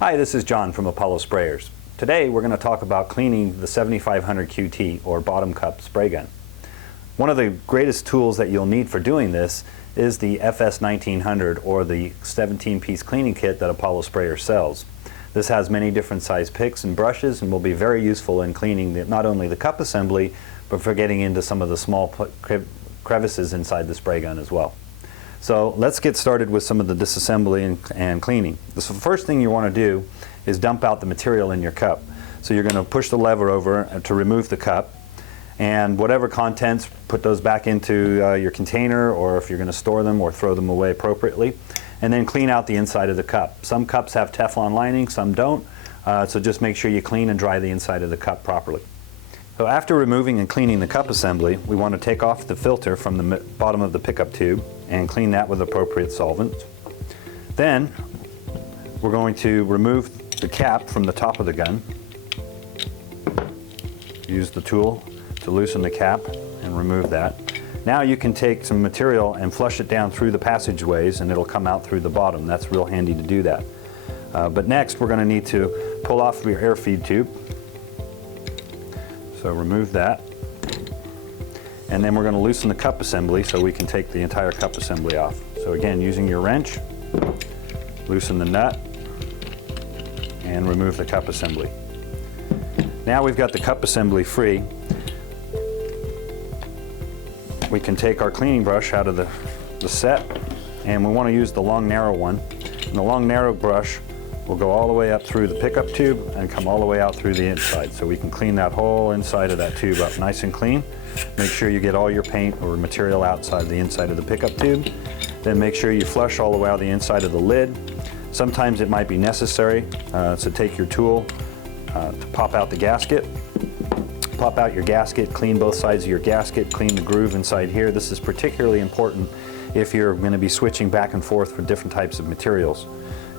Hi, this is John from Apollo Sprayers. Today we're going to talk about cleaning the 7500 QT or bottom cup spray gun. One of the greatest tools that you'll need for doing this is the FS 1900 or the 17-piece cleaning kit that Apollo Sprayer sells. This has many different size picks and brushes and will be very useful in cleaning not only the cup assembly but for getting into some of the small crevices inside the spray gun as well. So let's get started with some of the disassembly and cleaning. The first thing you want to do is dump out the material in your cup. So you're going to push the lever over to remove the cup, and whatever contents, put those back into your container, or if you're going to store them or throw them away appropriately, and then clean out the inside of the cup. Some cups have Teflon lining, some don't, so just make sure you clean and dry the inside of the cup properly. So after removing and cleaning the cup assembly, we want to take off the filter from the bottom of the pickup tube and clean that with appropriate solvent. Then we're going to remove the cap from the top of the gun. Use the tool to loosen the cap and remove that. Now you can take some material and flush it down through the passageways and it'll come out through the bottom. That's real handy to do that. But next we're going to need to pull off your air feed tube. So remove that, and then we're going to loosen the cup assembly so we can take the entire cup assembly off. So again, using your wrench, loosen the nut and remove the cup assembly. Now we've got the cup assembly free, we can take our cleaning brush out of the set, and we want to use the long narrow one. And the long narrow brush will go all the way up through the pickup tube and come all the way out through the inside. So we can clean that whole inside of that tube up nice and clean. Make sure you get all your paint or material outside the inside of the pickup tube. Then make sure you flush all the way out the inside of the lid. Sometimes it might be necessary to take your tool to pop out the gasket. Pop out your gasket, clean both sides of your gasket, clean the groove inside here. This is particularly important if you're going to be switching back and forth for different types of materials.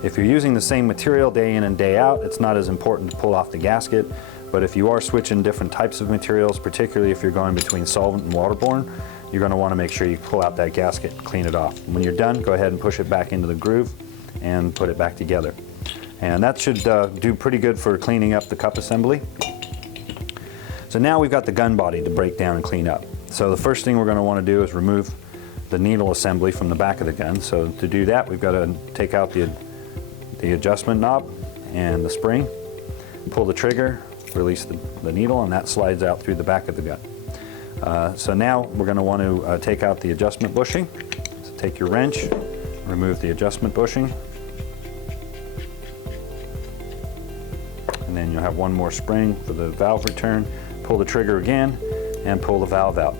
If you're using the same material day in and day out, it's not as important to pull off the gasket, but if you are switching different types of materials, particularly if you're going between solvent and waterborne, you're going to want to make sure you pull out that gasket and clean it off. When you're done, go ahead and push it back into the groove and put it back together. And that should do pretty good for cleaning up the cup assembly. So now we've got the gun body to break down and clean up. So the first thing we're going to want to do is remove the needle assembly from the back of the gun. So to do that, we've got to take out the adjustment knob and the spring, pull the trigger, release the needle, and that slides out through the back of the gun. So now we're going to want to take out the adjustment bushing. So take your wrench, remove the adjustment bushing, and then you'll have one more spring for the valve return. Pull the trigger again and pull the valve out.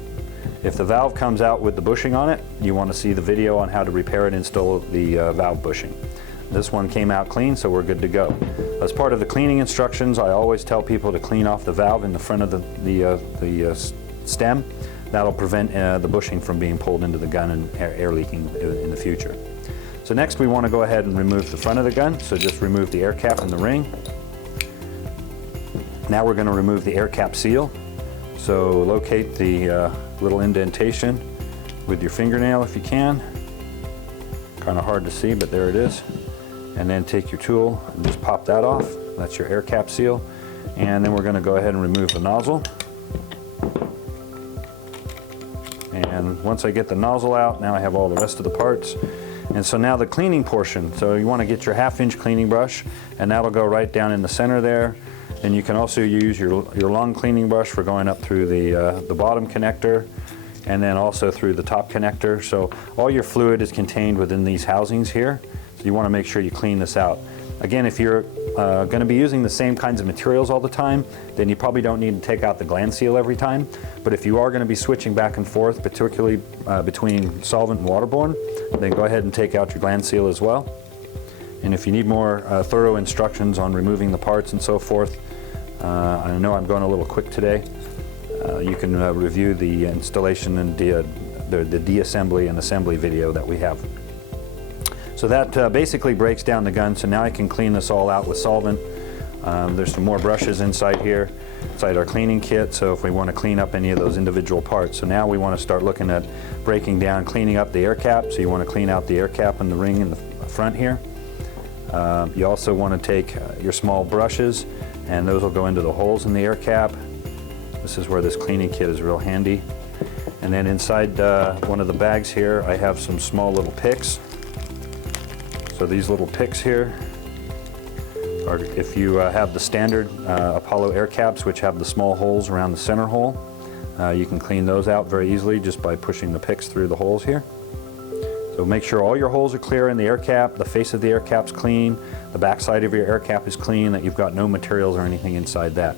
If the valve comes out with the bushing on it, you want to see the video on how to repair and install the valve bushing. This one came out clean, so we're good to go. As part of the cleaning instructions, I always tell people to clean off the valve in the front of the stem. That'll prevent the bushing from being pulled into the gun and air leaking in the future. So next we want to go ahead and remove the front of the gun, so just remove the air cap and the ring. Now we're going to remove the air cap seal. So locate the little indentation with your fingernail if you can. Kind of hard to see, but there it is. And then take your tool and just pop that off. That's your air cap seal. And then we're going to go ahead and remove the nozzle. And once I get the nozzle out, now I have all the rest of the parts. And so now the cleaning portion. So you want to get your 1/2-inch cleaning brush, and that'll go right down in the center there. And you can also use your long cleaning brush for going up through the bottom connector, and then also through the top connector. So all your fluid is contained within these housings here. So you want to make sure you clean this out. Again, if you're going to be using the same kinds of materials all the time, then you probably don't need to take out the gland seal every time. But if you are going to be switching back and forth, particularly between solvent and waterborne, then go ahead and take out your gland seal as well. And if you need more thorough instructions on removing the parts and so forth, I know I'm going a little quick today. You can review the installation and the deassembly and assembly video that we have. So that basically breaks down the gun. So now I can clean this all out with solvent. There's some more brushes inside here, inside our cleaning kit, so if we want to clean up any of those individual parts. So now we want to start looking at breaking down, cleaning up the air cap. So you want to clean out the air cap and the ring in the front here. You also want to take your small brushes, and those will go into the holes in the air cap. This is where this cleaning kit is real handy. And then inside one of the bags here, I have some small little picks. So these little picks here are, if you have the standard Apollo air caps, which have the small holes around the center hole, you can clean those out very easily just by pushing the picks through the holes here. So make sure all your holes are clear in the air cap, the face of the air cap's clean, the back side of your air cap is clean, that you've got no materials or anything inside that.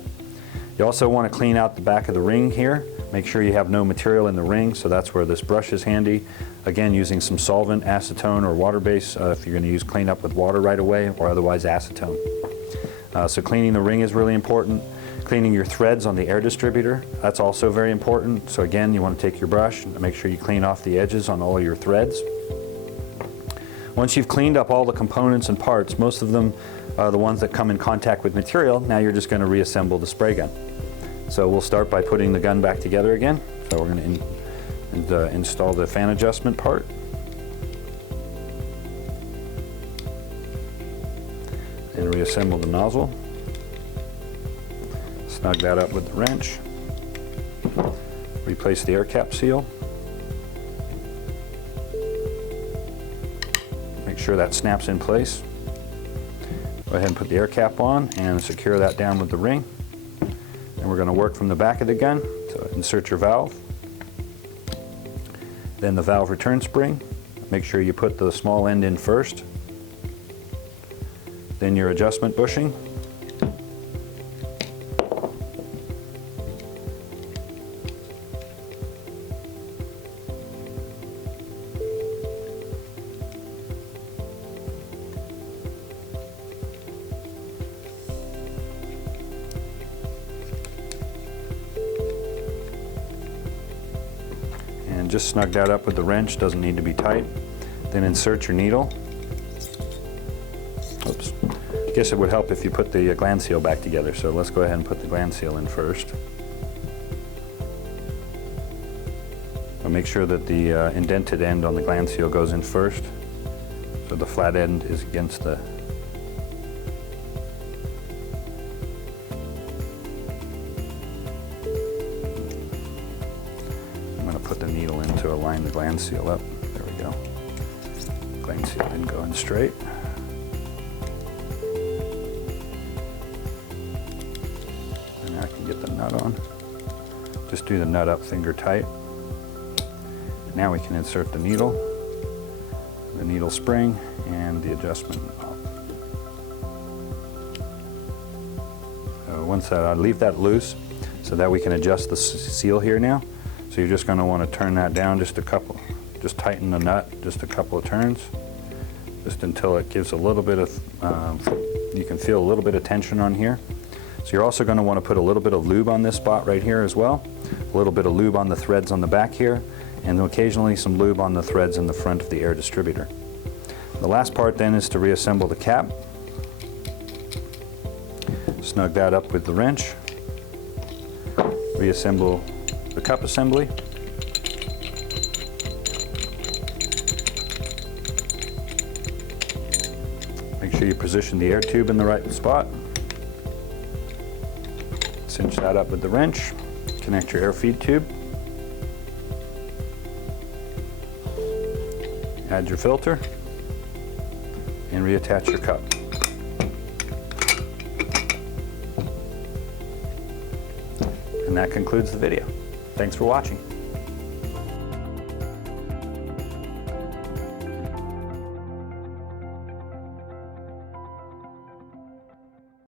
You also want to clean out the back of the ring here. Make sure you have no material in the ring, so that's where this brush is handy. Again, using some solvent, acetone or water base if you're going to use cleanup with water right away, or otherwise acetone. So cleaning the ring is really important. Cleaning your threads on the air distributor, that's also very important. So again, you want to take your brush and make sure you clean off the edges on all your threads. Once you've cleaned up all the components and parts, most of them are the ones that come in contact with material, now you're just going to reassemble the spray gun. So we'll start by putting the gun back together again. So we're going to install the fan adjustment part. And reassemble the nozzle. Snug that up with the wrench. Replace the air cap seal. Make sure that snaps in place. Go ahead and put the air cap on and secure that down with the ring. And we're going to work from the back of the gun. So insert your valve. Then the valve return spring. Make sure you put the small end in first. Then your adjustment bushing. And just snug that up with the wrench, doesn't need to be tight. Then insert your needle. Oops. I guess it would help if you put the gland seal back together, so let's go ahead and put the gland seal in first. I'll make sure that the indented end on the gland seal goes in first, so the flat end is against the put the needle in to align the gland seal up. There we go. Gland seal didn't go in straight. And now I can get the nut on. Just do the nut up finger tight. Now we can insert the needle spring, and the adjustment knob. So once that, I'll leave that loose so that we can adjust the seal here now. So you're just going to want to turn that down just a couple, just tighten the nut just a couple of turns, just until it gives a little bit of, you can feel a little bit of tension on here. So you're also going to want to put a little bit of lube on this spot right here as well, a little bit of lube on the threads on the back here, and occasionally some lube on the threads in the front of the air distributor. The last part then is to reassemble the cap. Snug that up with the wrench. Reassemble the cup assembly. Make sure you position the air tube in the right spot. Cinch that up with the wrench. Connect your air feed tube. Add your filter and reattach your cup. And that concludes the video. Thanks for watching.